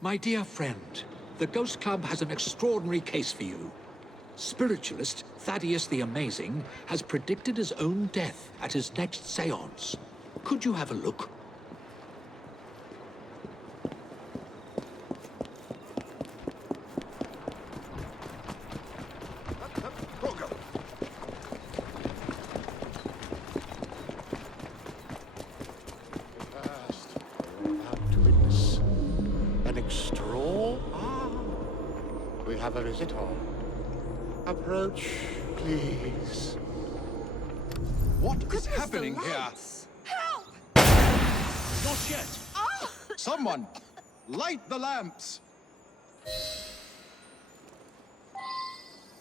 My dear friend, the Ghost Club has an extraordinary case for you. Spiritualist Thaddeus the Amazing has predicted his own death at his next séance. Could you have a look? We have a visitor. Approach, please. What is happening here? Help! Not yet. Someone, light the lamps.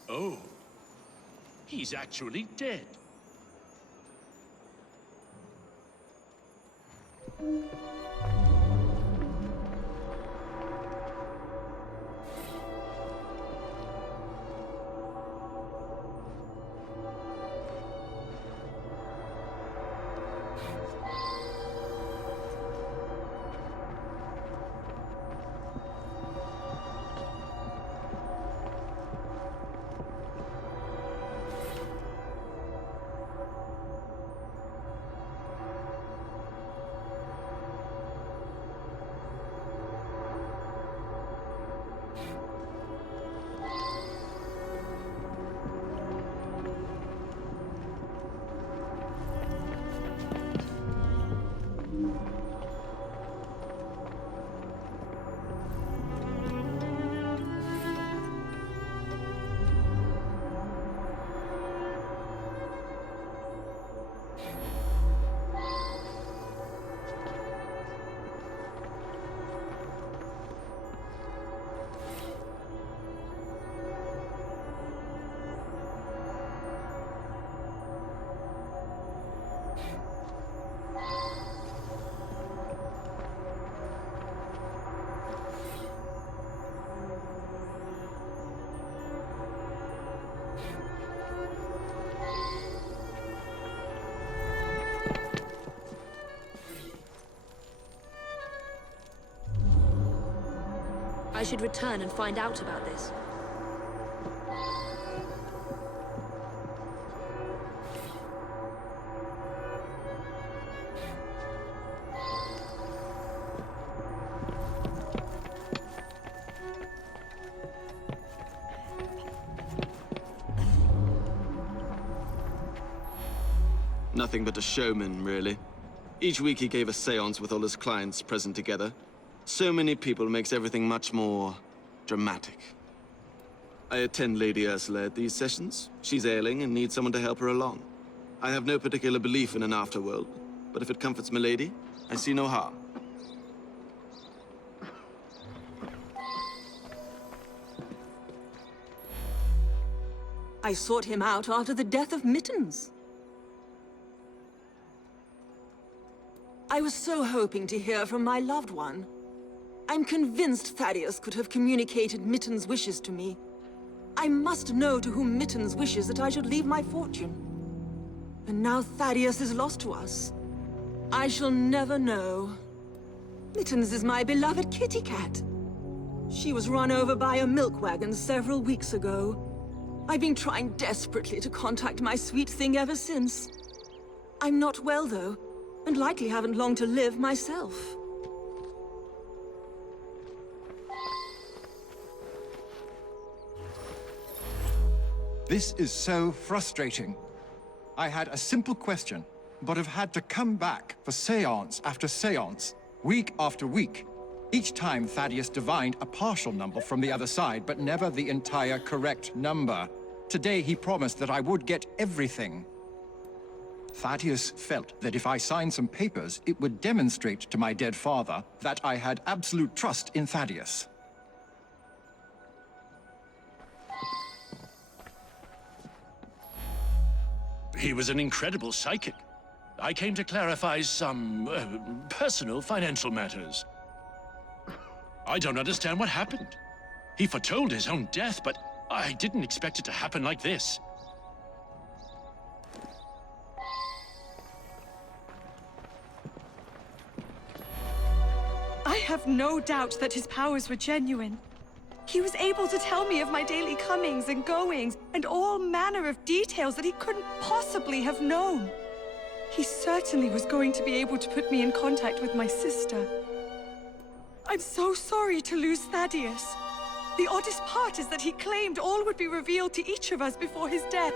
Oh, he's actually dead. I should return and find out about this. Nothing but a showman, really. Each week he gave a séance with all his clients present together. So many people makes everything much more dramatic. I attend Lady Ursula at these sessions. She's ailing and needs someone to help her along. I have no particular belief in an afterworld, but if it comforts Milady, I see no harm. I sought him out after the death of Mittens. I was so hoping to hear from my loved one. I'm convinced Thaddeus could have communicated Mittens' wishes to me. I must know to whom Mittens wishes that I should leave my fortune. And now Thaddeus is lost to us. I shall never know. Mittens is my beloved kitty cat. She was run over by a milk wagon several weeks ago. I've been trying desperately to contact my sweet thing ever since. I'm not well, though, and likely haven't long to live myself. This is so frustrating. I had a simple question, but have had to come back for séance after séance, week after week. Each time Thaddeus divined a partial number from the other side, but never the entire correct number. Today he promised that I would get everything. Thaddeus felt that if I signed some papers, it would demonstrate to my dead father that I had absolute trust in Thaddeus. He was an incredible psychic. I came to clarify some personal financial matters. I don't understand what happened. He foretold his own death, but I didn't expect it to happen like this. I have no doubt that his powers were genuine. He was able to tell me of my daily comings and goings, and all manner of details that he couldn't possibly have known. He certainly was going to be able to put me in contact with my sister. I'm so sorry to lose Thaddeus. The oddest part is that he claimed all would be revealed to each of us before his death.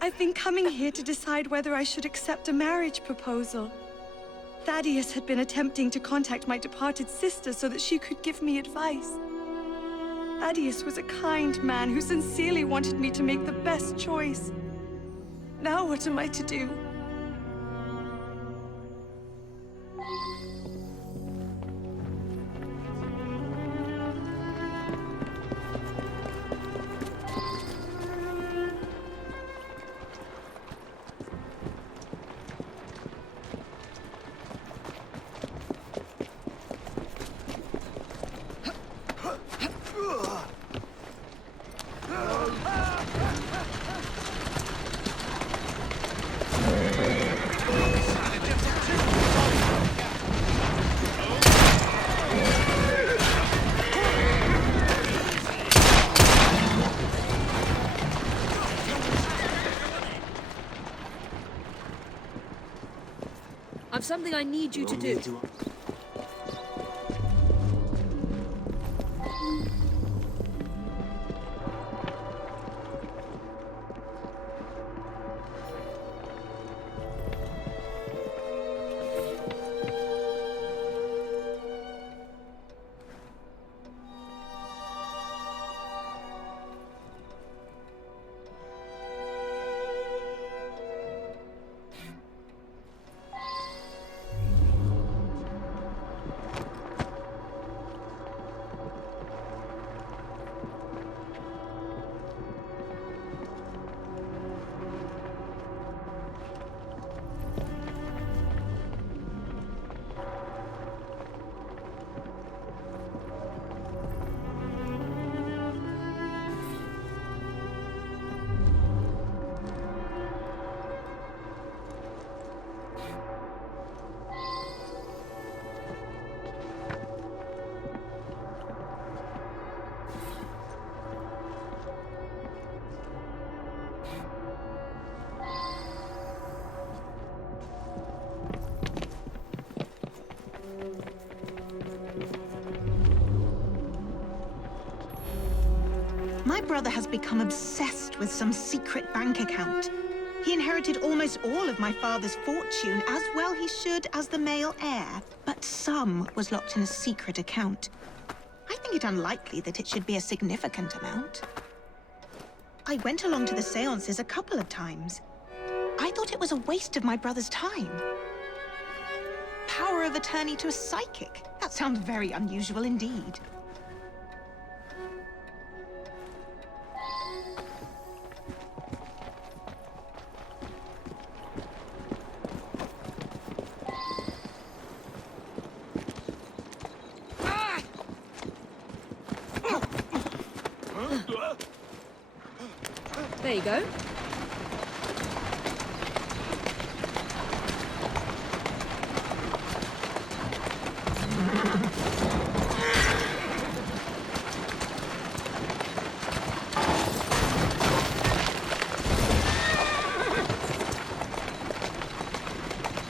I've been coming here to decide whether I should accept a marriage proposal. Thaddeus had been attempting to contact my departed sister so that she could give me advice. Thaddeus was a kind man who sincerely wanted me to make the best choice. Now what am I to do? I've something I need you to do. My brother has become obsessed with some secret bank account. He inherited almost all of my father's fortune, as well he should as the male heir. But some was locked in a secret account. I think it unlikely that it should be a significant amount. I went along to the seances a couple of times. I thought it was a waste of my brother's time. Power of attorney to a psychic? That sounds very unusual indeed. There you go.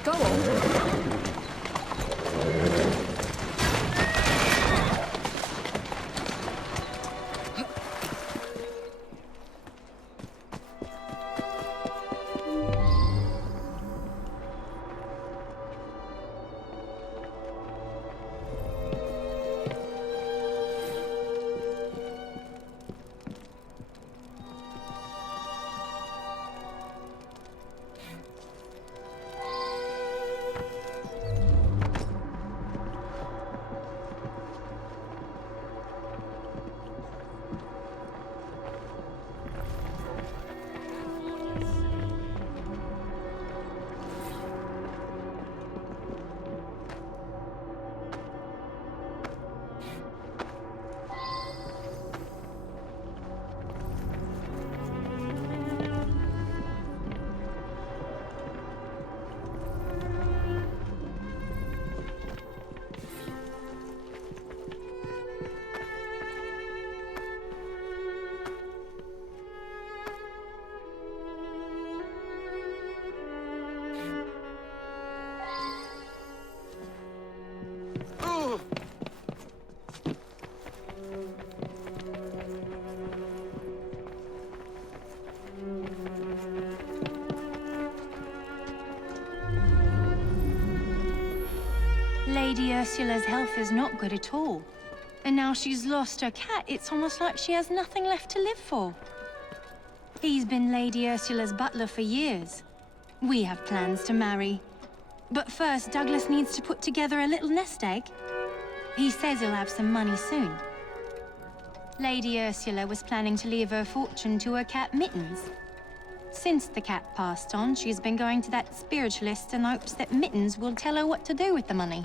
Go on. Ursula's health is not good at all. And now she's lost her cat, it's almost like she has nothing left to live for. He's been Lady Ursula's butler for years. We have plans to marry. But first, Douglas needs to put together a little nest egg. He says he'll have some money soon. Lady Ursula was planning to leave her fortune to her cat Mittens. Since the cat passed on, she's been going to that spiritualist in hopes that Mittens will tell her what to do with the money.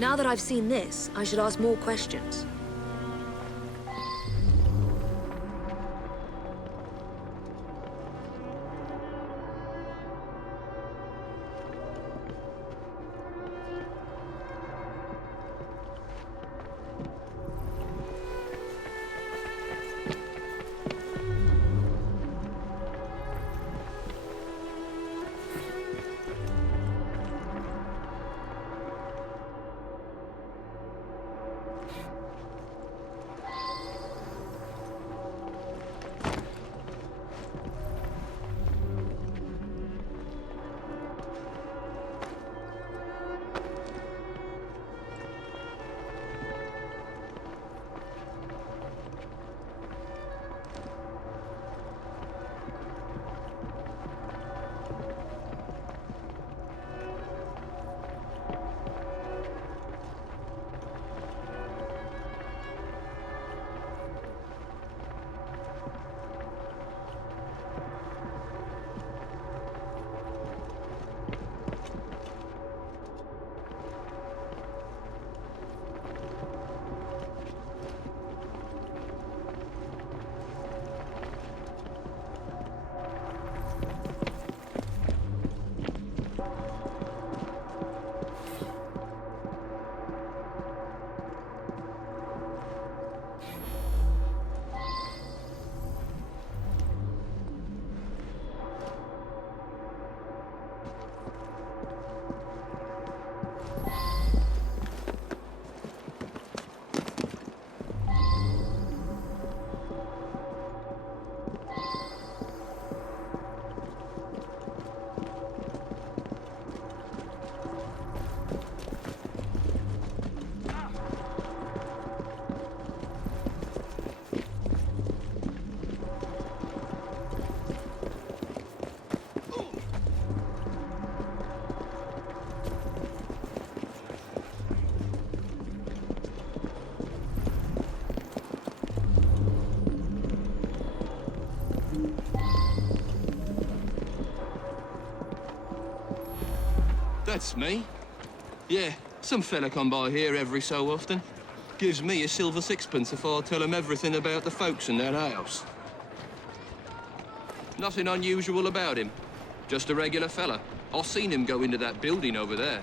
Now that I've seen this, I should ask more questions. That's me. Yeah, some fella come by here every so often. Gives me a silver sixpence if I tell him everything about the folks in that house. Nothing unusual about him. Just a regular fella. I've seen him go into that building over there.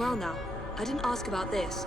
Well now, I didn't ask about this.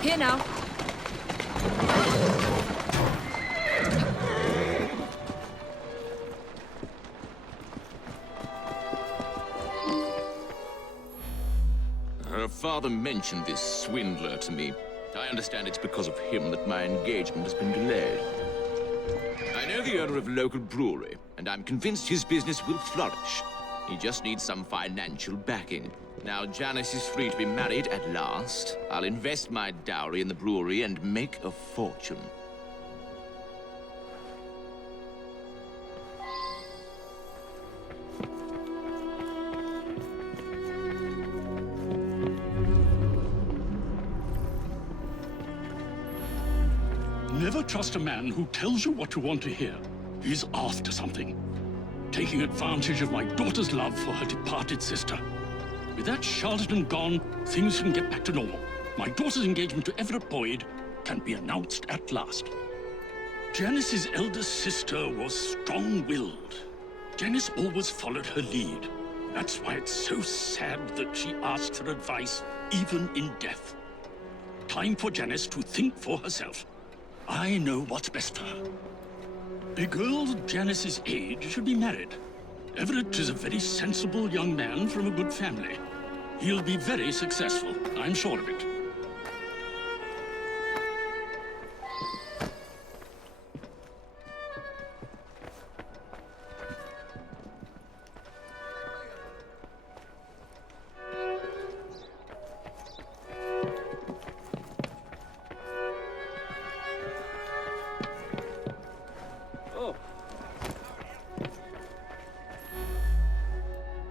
Here now. Her father mentioned this swindler to me. I understand it's because of him that my engagement has been delayed. I know the owner of a local brewery, and I'm convinced his business will flourish. He just needs some financial backing. Now Janice is free to be married at last. I'll invest my dowry in the brewery and make a fortune. Never trust a man who tells you what you want to hear. He's after something. Taking advantage of my daughter's love for her departed sister. With that charlatan gone, things can get back to normal. My daughter's engagement to Everett Boyd can be announced at last. Janice's elder sister was strong-willed. Janice always followed her lead. That's why it's so sad that she asks for advice, even in death. Time for Janice to think for herself. I know what's best for her. A girl Janice's age should be married. Everett is a very sensible young man from a good family. He'll be very successful, I'm sure of it.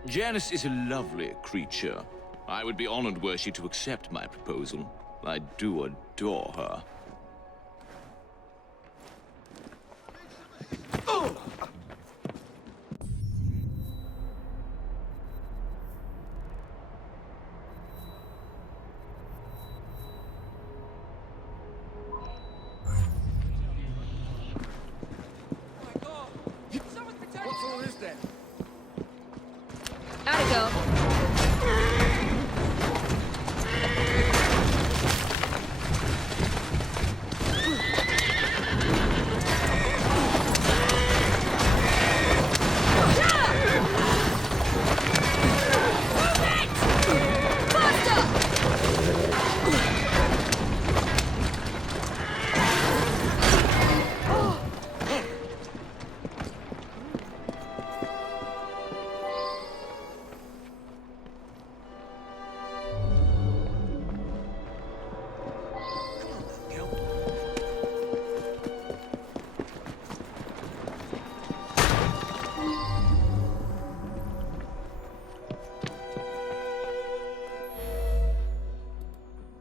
Janice is a lovely creature. I would be honored were she to accept my proposal. I do adore her. What's all this then? How'd it go?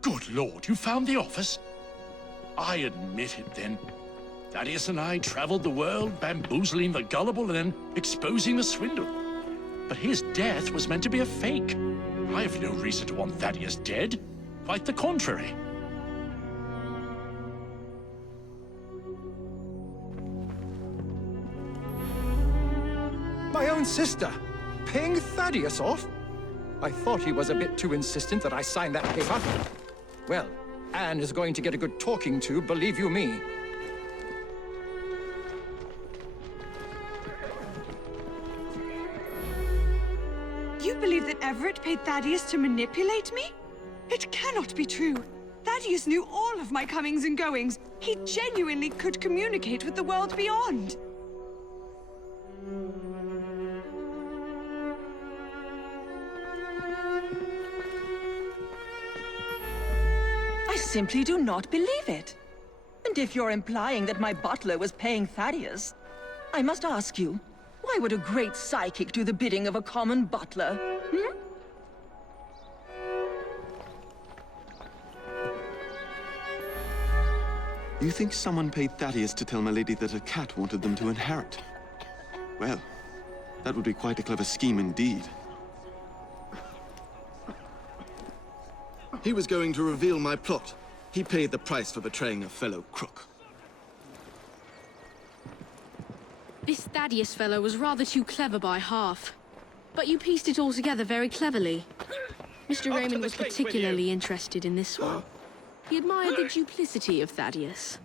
Good Lord, you found the office? I admit it then. Thaddeus and I traveled the world, bamboozling the gullible and then exposing the swindle. But his death was meant to be a fake. I have no reason to want Thaddeus dead. Quite the contrary. My own sister? Paying Thaddeus off? I thought he was a bit too insistent that I sign that paper. Well, Anne is going to get a good talking to, believe you me. You believe that Everett paid Thaddeus to manipulate me? It cannot be true. Thaddeus knew all of my comings and goings. He genuinely could communicate with the world beyond. I simply do not believe it. And And if you're implying that my butler was paying Thaddeus, I must ask you, why would a great psychic do the bidding of a common butler? Hmm? You think someone paid Thaddeus to tell my lady that a cat wanted them to inherit? Well, that would be quite a clever scheme indeed. He was going to reveal my plot. He paid the price for betraying a fellow crook. This Thaddeus fellow was rather too clever by half. But you pieced it all together very cleverly. Mr. Raymond was particularly interested in this one. He admired the duplicity of Thaddeus.